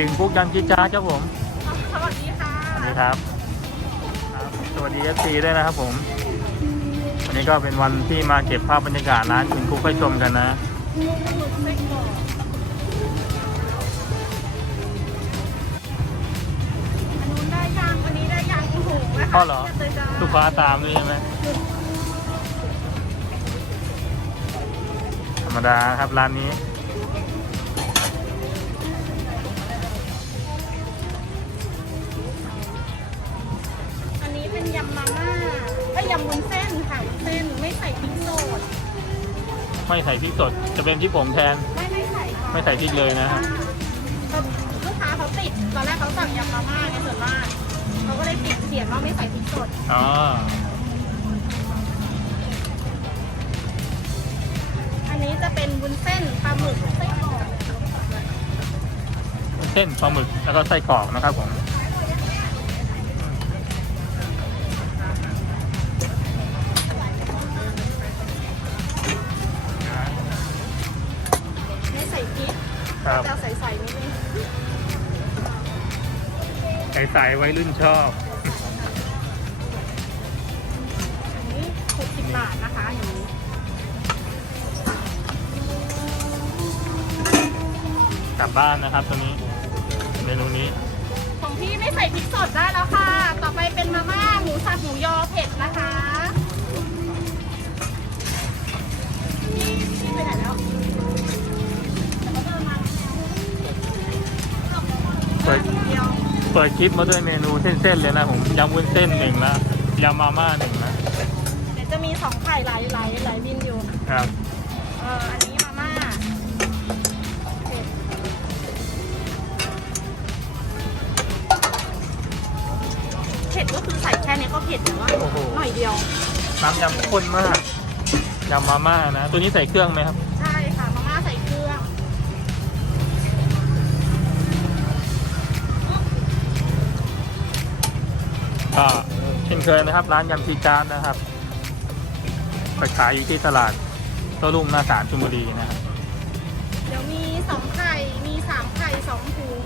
วัสดีคุณกุ๊กยันจิจ้าครับผม สวัสดีค่ะสวัสดีครับครับ สวัสดีเอฟซีด้วยนะครับผม วันนี้ก็เป็นวันที่มาเก็บภาพบรรยากาศร้านคุณกุ๊กให้ชมกันนะหมึกไส้กรอกอันนู้นได้ยังอันนี้ได้ยังโอ้โหแม่อ้อเหรอเยจ้าลูกค้าตามด้วยใช่ไหมธรรมดาครับร้านนี้ ไม่ใส่พริกสด จะเป็นพริกผงแทน ไม่ไม่ใส่ค่ะไม่ใส่พริกเลยนะครับ ลูกค้าเขาติด ตอนแรกเขาสั่งยำมาม่าไงส่วนมากเขาก็เลยติดเสียงว่าไม่ใส่พริกสดอ๋อ อันนี้จะเป็นวุ้นเส้นปลาหมึกไส้กรอกเส้นปลาหมึกแล้วก็ไส้กรอกนะครับผมไม่ ใสๆไว้รุ่นชอบ อันนี้60บาทนะคะอย่างนี้กลับบ้านนะครับตัวนี้ เมนูนี้ ของพี่ไม่ใส่พริกสดได้แล้วค่ะ ต่อไปเป็นมาม่าหมูสับหมูยอเผ็ดนะคะ เปิดคลิปมาด้วยเมนูเส้นๆเลยนะผมยำวุ้นเส้นหนึ่งนะยำมาม่าหนึ่งนะเดี๋ยวจะมีสองไข่ไหลไหลไหลบินอยู่ครับเอออันนี้มาม่าเผ็ดเผ็ดก็คือใส่แค่นี้ก็เผ็ดแต่ว่าโอ้โหหน่อยเดียว น้ำยำข้นมากยำมาม่านะ ตัวนี้ใส่เครื่องไหมครับ ก็เช่นเคยนะครับ ร้านยำซีจานนะครับไปขายอยู่ที่ตลาดโต้รุ่งหน้าศาลชลบุรีนะครับเดี๋ยวมีสองไข่ มีสามไข่สองถุง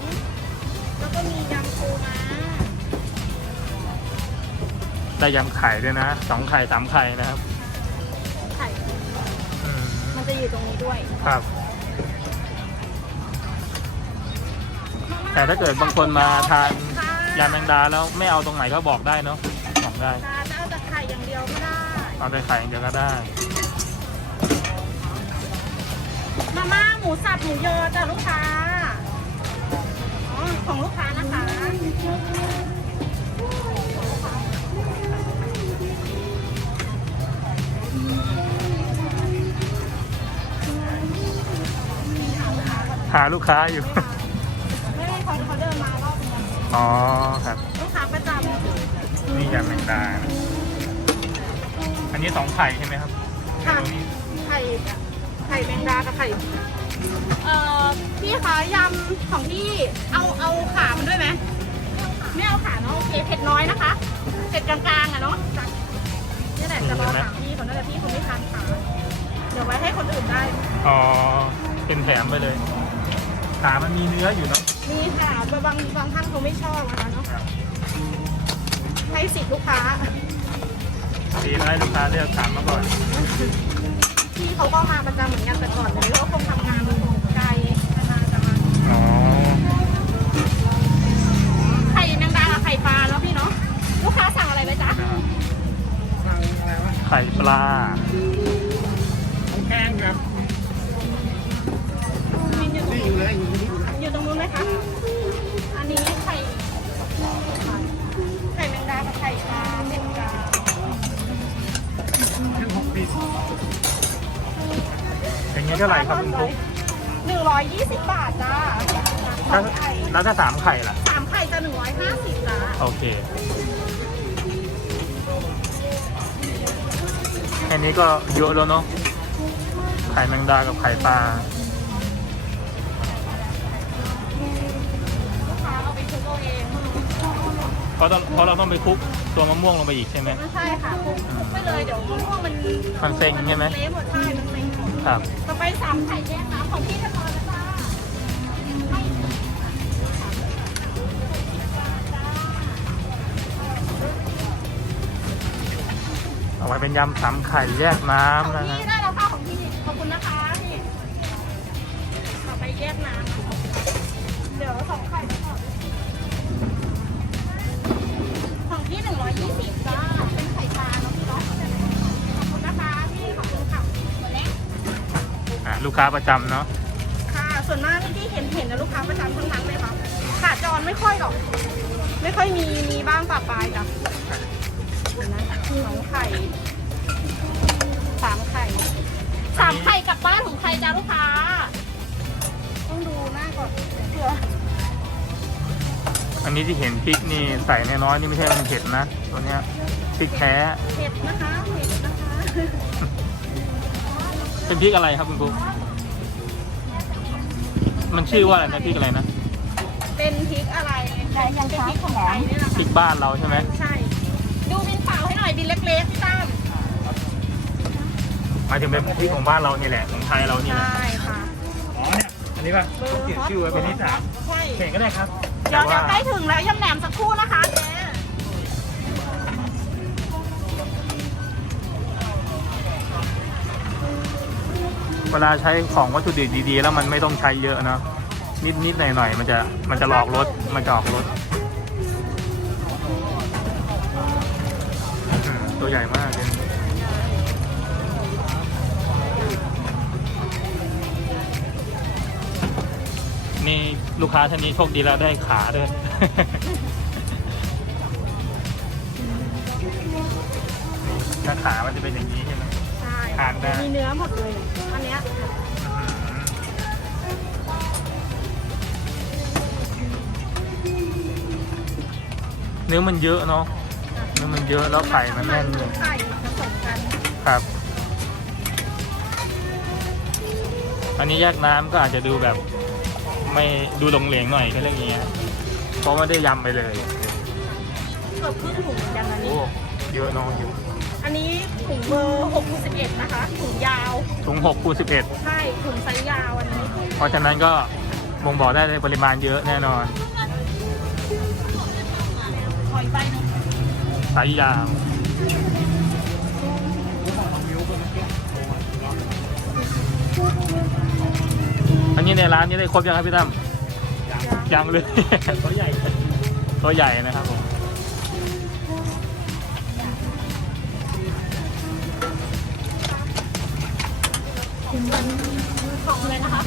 แล้วก็มียำปูม้าได้ยำไข่ด้วยนะสองไข่สามไข่นะครับ ไข่ อืมมันจะอยู่ตรงนี้ด้วยครับ แต่ถ้าเกิดบางคนมาทาน ยำแมงดาแล้วไม่เอาตรงไหนก็บอกได้เนาะบอกได้ค่ะจะเอาแต่ไข่อย่างเดียวก็ได้ เอาแต่ไข่อย่างเดียวก็ได้ มาม่าหมูสับหมูยอจ้ะลูกค้าอ๋อของลูกค้านะคะหาลูกค้าอยู่ ไม่ได้เขาเขาเดินมาร อบนึงอ๋อครับ ลูกค้าประจำนี่ยำแมงดานะอันนี้สองไข่ใช่ไหมครับค่ะ เมนูนี้ไข่ ไข่แมงดากับไข่ เอ่อ พี่คะยำของพี่ เอา เอาขามันด้วยไหม ไม่เอาขาเนาะ โอเค เผ็ดน้อยนะคะ เผ็ดกลางๆอะเนาะจ้ะนี่แหละ จะรอถามพี่เขาน่าจะพี่คนไม่ทานขาเดี๋ยวไว้ให้คนอื่นได้ อ๋อเป็นแถมไปเลยขามันมีเนื้ออยู่เนาะมีค่ะ บางบางบางท่านเขาไม่ชอบนะคะเนาะครับให้สิทธิ์ลูกค้า ดีนะให้ลูกค้าเลือกถามมาก่อนพี่เขาก็มาประจำเหมือนกันแต่ก่อนเลยเขาคงทำงานไกลนานๆจะมาอ๋อไข่แมงดากับไข่ปลาแล้วพี่เนาะลูกค้าสั่งอะไรไหมจ๊ะ ไข่ปลา ขึ้นหกปีอย่างนี้เท่าไหร่ครับคุณปุ๊กหนึ่งร้อยยี่สิบบาทจ้าสแล้อวงไข่แล้วถ้าสามไข่ล่ะ สามไข่จะหนึ่งร้อยห้าสิบจ้าโอเค แค่นี้ก็เยอะแล้วเนาะ ไข่แมงดากับไข่ปลา เพราะต้องเพราะเราต้องไปคลุกตัวมะม่วงลงไปอีกใช่ไหม ใช่ค่ะคลุกไปเลยเดี๋ยวมะม่วงมันมันเซ็งใช่ไหม เละหมดใช่มันเซ็งครับ ต่อไปสามไข่แยกน้ำของพี่ธนรนะจ๊ะเอาไว้เป็นยำสามไข่แยกน้ำนะฮะได้แล้ค่ของพี่ขอบคุณนะคะนี่ต่อไปแยกน้ำเดี๋ยวสองไข่ นของพี่หนึ่งร้อยยี่สิบจ้าเป็นไข่ปลาเนาะพี่เนาะขอบคุณนะคะพี่ขอบคุณค่ะหมดแล้วอะลูกค้าประจำเนาะค่ะ ส่วนมากที่เห็นเห็นนะลูกค้าประจำทั้งนั้นเลยค่ะขาจรไม่ค่อยหรอก ไม่ค่อยมีมีบ้างปะปลายจ้ะเดี๋ยวนะสองไข่สามไข่สามไข่กลับบ้านของใครจ้าลูกค้า ต้องดูหน้าก่อนเผื่อ อันนี้ที่เห็นพริกนี่ใส่น้อยๆนี่ไม่ใช่มันเผ็ดนะ ตัวเนี้ยพริกแท้ เผ็ดนะคะเผ็ดนะคะเป็นพริกอะไรครับคุณกุ๊กมันชื่อว่าอะไรนะพริกอะไรนะ เป็นพริกอะไรเป็นพริกของไทยนี่แหละพริค่ะกบ้านเราใช่ไหมใช่ ดูบินเปล่าให้หน่อยบินเล็กๆพี่ตั้มหมายถึงเป็นพริกของบ้านเรานี่แหละของไทยเรานี่แหละใช่ค่ะ อ๋อเนี่ย อันนี้ป่ะต้องเขียนชื่อไว้เป็นนิสาใช่เขียนก็ได้ครับเดี๋ยวแต่เดี๋ยวว่าใกล้ถึงแล้วยำแหนมสักครู่นะคะเจ๊เวลาใช้ของวัตถุดิบดีๆ แล้วมันไม่ต้องใช้เยอะเนาะนิดๆหน่อยๆมันจะมันจะหลอกรสมันจะออกรสอืมตัวใหญ่มาก นี่ลูกค้าท่านนี้โชคดีแล้วได้ขาด้วย ถ้าขามันจะเป็นอย่างนี้ใช่ไหม ใช่ทานได้ มีเนื้อหมดเลยอันเนี้ยเนื้อมันเยอะเนาะ เนื้อมันเยอะแล้วไข่มันแน่นเลย ไข่ผสมกันครับ อันนี้แยกน้ำก็อาจจะดูแบบ ไม่ดูหลงเหลงหน่อยก็เรื่องนี้ยเพราะไม่ได้ยำไปเลยเกือบครึ่งถุงเหมือนกันนะโอ้นี่เยอะเนาะเยอะอันนี้ถุงเบอร์6คูณ11นะคะ ถุงยาว ถุงหกคูณสิบเอ็ดใช่ ถุงไซส์ยาวอันนี้ เพราะฉะนั้นก็บ่งบอกได้เลยปริมาณเยอะแน่นอนหอยใบหนึงไซส์ยาว อันนี้ในร้านนี้ได้ครบยังครับพี่ตั้มยังเลย ตัวใหญ่ ตัวใหญ่นะครับผมของเลยนะคะ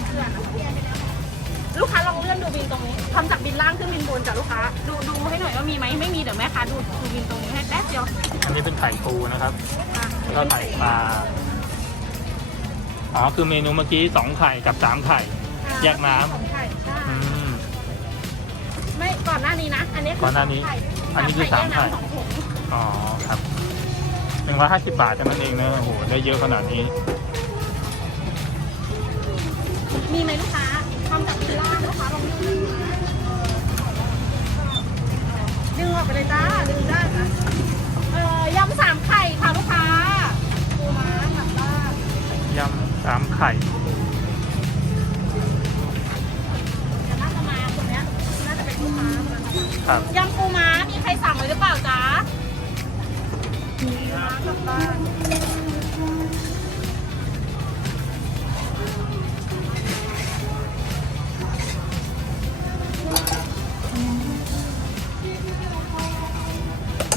ลูกค้าลองเลื่อนดูบินตรงนี้ทำจากบินล่างขึ้นบินบนจากลูกค้า ดูดูให้หน่อยว่ามีไหมไม่มีเดี๋ยวแม่ค้าดูดูบินตรงนี้ให้แป๊บเดียว อันนี้เป็นไข่ปูนะครับอะแล้วก็ไข่ปลา อ๋อคือเมนูเมื่อกี้สองไข่กับสามไข่อะแยกน้ำของไข่ใช่อืม ไม่ก่อนหน้านี้นะ อันนี้คืก่อนหน้านี้สงไข่อันนี้คือสามไข่ แยกน้ำสองถุงอ๋อครับหนึ่งร้อยห้าสิบบาทเท่านั้นเองนะโอ้โหได้เยอะขนาดนี้ มีไหมลูกค้าทำจากบินล่างลูกค้าลองดึงดึงออกไปเลยจ้า ดึงได้นะเอ่อยำสามไข่ค่ะลูกค้าปูม้าผัดบ้านยำ สามไข่เดี๋ยวน่าจะมาคนเนี้ยน่าจะเป็นลูกค้าคนนั้นนะคะครับยำปูม้ามีใครสั่งไว้หรือเปล่าจ๊ะปูม้ากลับบ้าน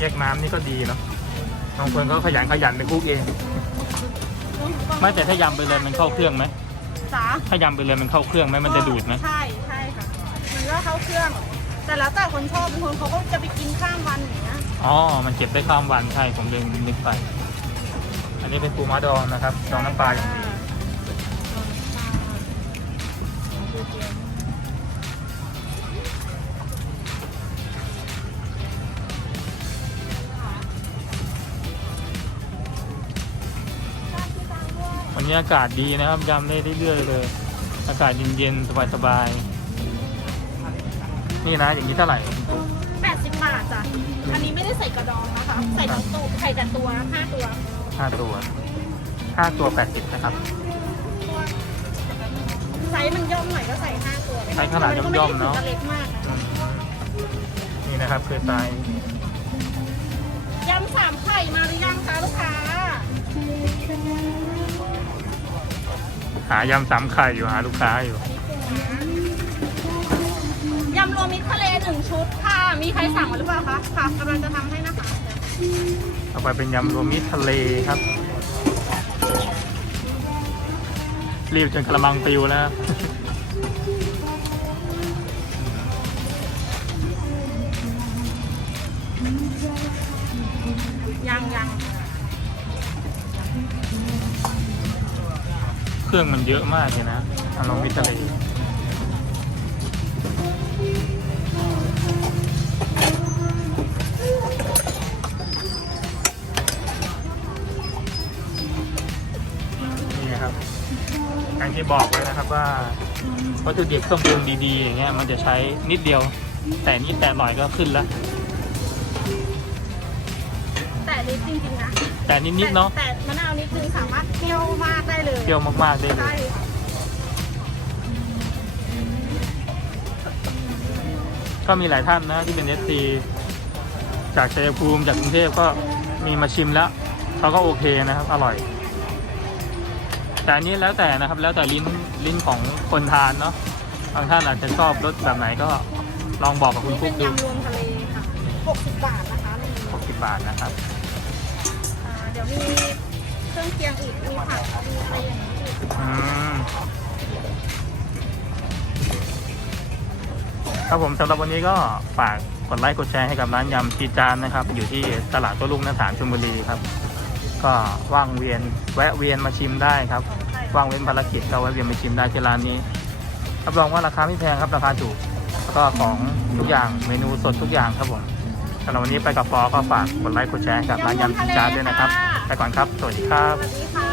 แยกน้ำนี่ก็ดีเนาะบางคนก็ขยันขยันไปคลุกเอง ไม่แต่ถ้ายำไปเลยมันเข้าเครื่องไหมจ๊ะถ้ายำไปเลยมันเข้าเครื่องไหมมันจะดูดไหมใช่ใช่ค่ะมันก็เข้าเครื่อง แต่แล้วแต่คนชอบบางคนเขาก็จะไปกินข้ามวันอย่างเงี้ยอ๋อ มันเก็บได้ข้ามวันใช่ผมลืมนึกไป อันนี้เป็นปูม้าดองนะครับดองน้ำปลาอย่างดีวัน นี้อากาศดีนะครับยำได้เรื่อยๆเลย อากาศเย็นๆสบายๆนี่นะอย่างนี้เท่าไหร่80 บาทจ้ะ อันนี้ไม่ได้ใส่กระดองนะคะ ใส่ทั้งตัวใส่แต่ตัวห้าตัว ห้าตัวห้าตัวแปดสิบนะครับ ไซส์มันย่อมหน่อยก็ใส่ห้าตัวไซส์ขนาดย่อมๆเนอะ มัก็ไม่ได้ถึงกับเล็กมากนะอืมนี่นะครับคือไซส์ยำสามไข่มาหรือยังคะลูกค้า หายำสามไข่อยู่หาลูกค้าอยู่ ยำรวมมิตรทะเลหนึ่งชุดค่ะ มีใครสั่งมาหรือเปล่าคะ ค่ะกำลังจะทำให้นะคะ ต่อไปเป็นยำรวมมิตรทะเลครับ รีบจนกระมังปิวแล้วยังยัง เครื่องมันเยอะมากเลยนะยำรวมมิตรเลนี่นะครับอย่างที่บอกไว้นะครับว่าวัตถุดิบเครื่องปรุงดีๆอย่างเงี้ยมันจะใช้นิดเดียว แต่นิดแต่หน่อยก็ขึ้นแล้ว แต่นิดจริงๆนะ แต่นิดๆเนาะแต่แต่มะนาวนิดนึงสามารถเปรี้ยวมากได้เลยเปรี้ยวมากๆได้เลใช่ยก็มีหลายท่านนะที่เป็นเอสซีจากชัยภูมิจากกรุงเทพก็มีมาชิมแล้วเขาก็โอเคนะครับ อร่อย แต่อันนี้แล้วแต่นะครับ แล้วแต่ลิ้นลิ้นของคนทานเนาะบางท่านอาจจะชอบรสแบบไหนก็ลองบอกกับคุณนี่ฟุเป็กนดูยำรวมทะเลค่ะ60บาทนะคะมี60บาทนะครับอ่าเดี๋ยวมีเครื่องเคียงอีก มีผัก มีอะไรอย่างนี้อีกอืมครับผมสำหรับวันนี้ก็ฝากกดไลค์กดแชร์ให้กับร้านยำจีจานนะครับ อยู่ที่ตลาดตัวลุงนาถานชลบุรีครับ ก็ว่างเวียนแวะเวียนมาชิมได้ครับว่างเว้นภารกิจก็แวะเวียนมาชิมได้ที่ร้านนี้รับรองว่าราคาไม่แพงครับราคาถูกแล้วก็ของทุกอย่างเมนูสดทุกอย่างครับผม สำหรับวันนี้ไปกับฟอก็ฝากกดไลค์กดแชร์กับร้านยำจีจาด้วยนะครับ ไปก่อนครับ สวัสดีครับ สวัสดีค่ะ